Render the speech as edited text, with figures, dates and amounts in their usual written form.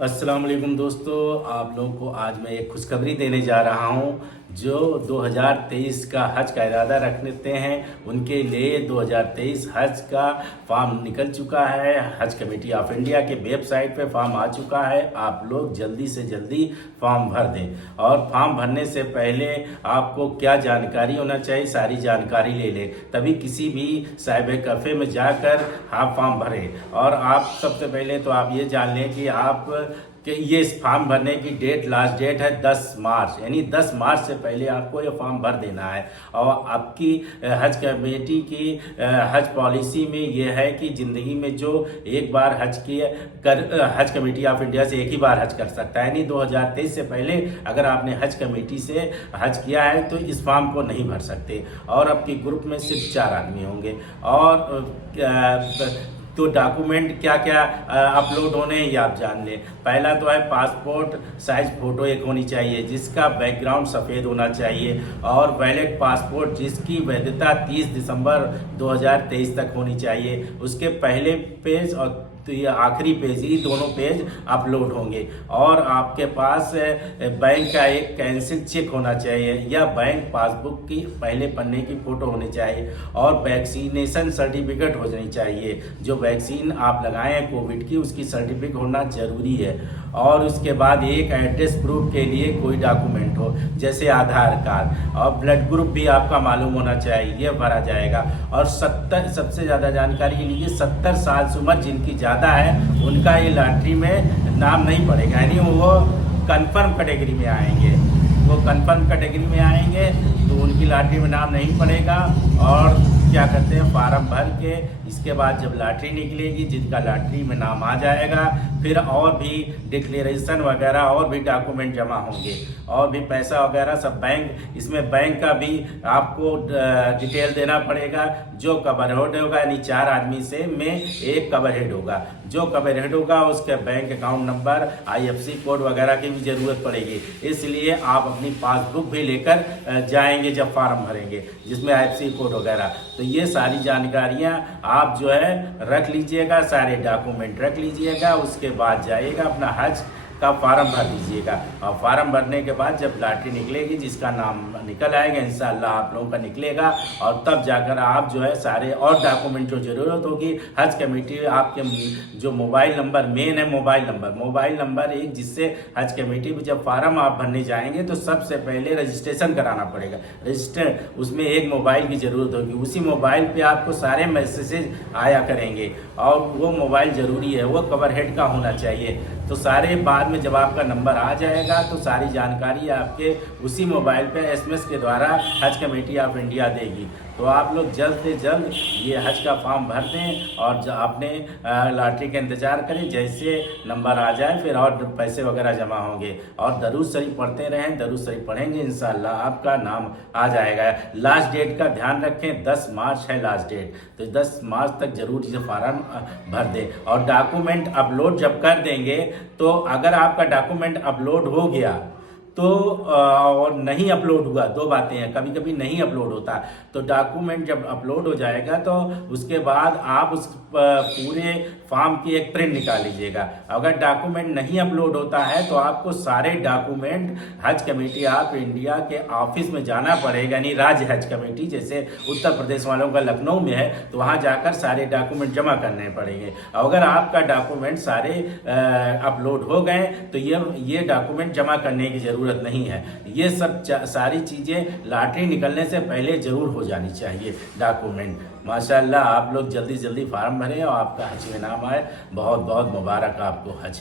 अस्सलाम वालेकुम दोस्तों, आप लोगों को आज मैं एक खुशखबरी देने जा रहा हूं। जो 2023 का हज का इरादा रखते हैं उनके लिए 2023 हज का फॉर्म निकल चुका है। हज कमेटी ऑफ इंडिया के वेबसाइट पे फॉर्म आ चुका है। आप लोग जल्दी से जल्दी फॉर्म भर दें। और फॉर्म भरने से पहले आपको क्या जानकारी होना चाहिए, सारी जानकारी ले लें, तभी किसी भी साइबर कैफे में जाकर आप फॉर्म भरें। और आप सबसे पहले तो आप ये जान लें कि ये फॉर्म भरने की लास्ट डेट है 10 मार्च, यानी 10 मार्च से पहले आपको ये फॉर्म भर देना है। और आपकी हज कमेटी की हज पॉलिसी में ये है कि ज़िंदगी में जो एक बार हज कमेटी ऑफ इंडिया से एक ही बार हज कर सकता है, यानी 2023 से पहले अगर आपने हज कमेटी से हज किया है तो इस फॉर्म को नहीं भर सकते। और आपके ग्रुप में सिर्फ 4 आदमी होंगे। और तो डॉक्यूमेंट क्या क्या अपलोड होने हैं ये आप जान लें। पहला तो है पासपोर्ट साइज फ़ोटो एक होनी चाहिए जिसका बैकग्राउंड सफ़ेद होना चाहिए, और वैलिड पासपोर्ट जिसकी वैधता 30 दिसंबर 2023 तक होनी चाहिए। उसके पहले पेज और तो ये आखिरी पेज, ही दोनों पेज अपलोड होंगे। और आपके पास बैंक का एक कैंसिल चेक होना चाहिए या बैंक पासबुक की पहले पन्ने की फ़ोटो होनी चाहिए। और वैक्सीनेशन सर्टिफिकेट हो जानी चाहिए, जो वैक्सीन आप लगाए हैं कोविड की उसकी सर्टिफिकेट होना ज़रूरी है। और उसके बाद एक एड्रेस प्रूफ के लिए कोई डॉक्यूमेंट हो, जैसे आधार कार्ड, और ब्लड ग्रुप भी आपका मालूम होना चाहिए, ये भरा जाएगा। और सबसे ज़्यादा जानकारी लीजिए, 70 साल से उम्र जिनकी ज़्यादा है उनका ये लॉटरी में नाम नहीं पड़ेगा, यानी वो कंफर्म कैटेगरी में आएंगे। वो कंफर्म कैटेगरी में आएंगे तो उनकी लॉटरी में नाम नहीं पड़ेगा। और क्या करते हैं, फार्म भर के इसके बाद जब लॉटरी निकलेगी, जिनका लॉटरी में नाम आ जाएगा, फिर और भी डिक्लेरेशन वगैरह और भी डॉक्यूमेंट जमा होंगे, और भी पैसा वगैरह सब इसमें बैंक का भी आपको डिटेल देना पड़ेगा। जो कवर हेड होगा, यानी 4 आदमी से में एक कवर हेड होगा। जो कवर हेड होगा उसके bank account number, IFSC code वगैरह की भी ज़रूरत पड़ेगी। इसलिए आप अपनी पासबुक भी लेकर जाएंगे जब फार्म भरेंगे, जिसमें IFSC कोड वगैरह। तो ये सारी जानकारियाँ आप जो है रख लीजिएगा, सारे डॉक्यूमेंट रख लीजिएगा। उसके बाद जाइएगा अपना हज का फार्म भर दीजिएगा। और फार्म भरने के बाद जब लॉटरी निकलेगी, जिसका नाम निकल आएगा, इंशाअल्लाह आप लोगों का निकलेगा। और तब जाकर आप जो है सारे और डॉक्यूमेंट जो ज़रूरत होगी, हज कमेटी आपके जो मोबाइल नंबर मेन है, मोबाइल नंबर एक, जिससे हज कमेटी में जब फार्म आप भरने जाएंगे तो सबसे पहले रजिस्ट्रेशन कराना पड़ेगा। उसमें एक मोबाइल की ज़रूरत होगी। उसी मोबाइल पे आपको सारे मैसेजेस आया करेंगे, और वो मोबाइल ज़रूरी है, वो कवर हेड का होना चाहिए। तो सारे बाद में जब आपका नंबर आ जाएगा तो सारी जानकारी आपके उसी मोबाइल पे SMS के द्वारा हज कमेटी ऑफ इंडिया देगी। तो आप लोग जल्द से जल्द ये हज का फॉर्म भर दें और अपने लॉटरी का इंतज़ार करें। जैसे नंबर आ जाए फिर और पैसे वगैरह जमा होंगे। और दरूद शरीफ पढ़ते रहें, दरूद शरीफ पढ़ेंगे इंशाअल्लाह आपका नाम आ जाएगा। लास्ट डेट का ध्यान रखें, 10 मार्च है लास्ट डेट, तो 10 मार्च तक जरूर ये फॉर्म भर दें। और डॉक्यूमेंट अपलोड जब कर देंगे तो अगर आपका डॉक्यूमेंट अपलोड हो गया तो और नहीं अपलोड हुआ, 2 बातें हैं, कभी कभी नहीं अपलोड होता। तो डॉक्यूमेंट जब अपलोड हो जाएगा तो उसके बाद आप उस पूरे फॉर्म की एक प्रिंट निकाल लीजिएगा। अगर डॉक्यूमेंट नहीं अपलोड होता है तो आपको सारे डॉक्यूमेंट हज कमेटी ऑफ इंडिया के ऑफिस में जाना पड़ेगा, यानी राज्य हज कमेटी, जैसे उत्तर प्रदेश वालों का लखनऊ में है, तो वहाँ जाकर सारे डॉक्यूमेंट जमा करने पड़ेंगे। अगर आपका डॉक्यूमेंट सारे अपलोड हो गए तो ये डॉक्यूमेंट जमा करने की ज़रूरत नहीं है। ये सब सारी चीज़ें लॉटरी निकलने से पहले ज़रूर हो जानी चाहिए डॉक्यूमेंट। माशाअल्लाह आप लोग जल्दी जल्दी फार्म भरें और आपका हज में नाम आए। बहुत बहुत मुबारक आपको हज।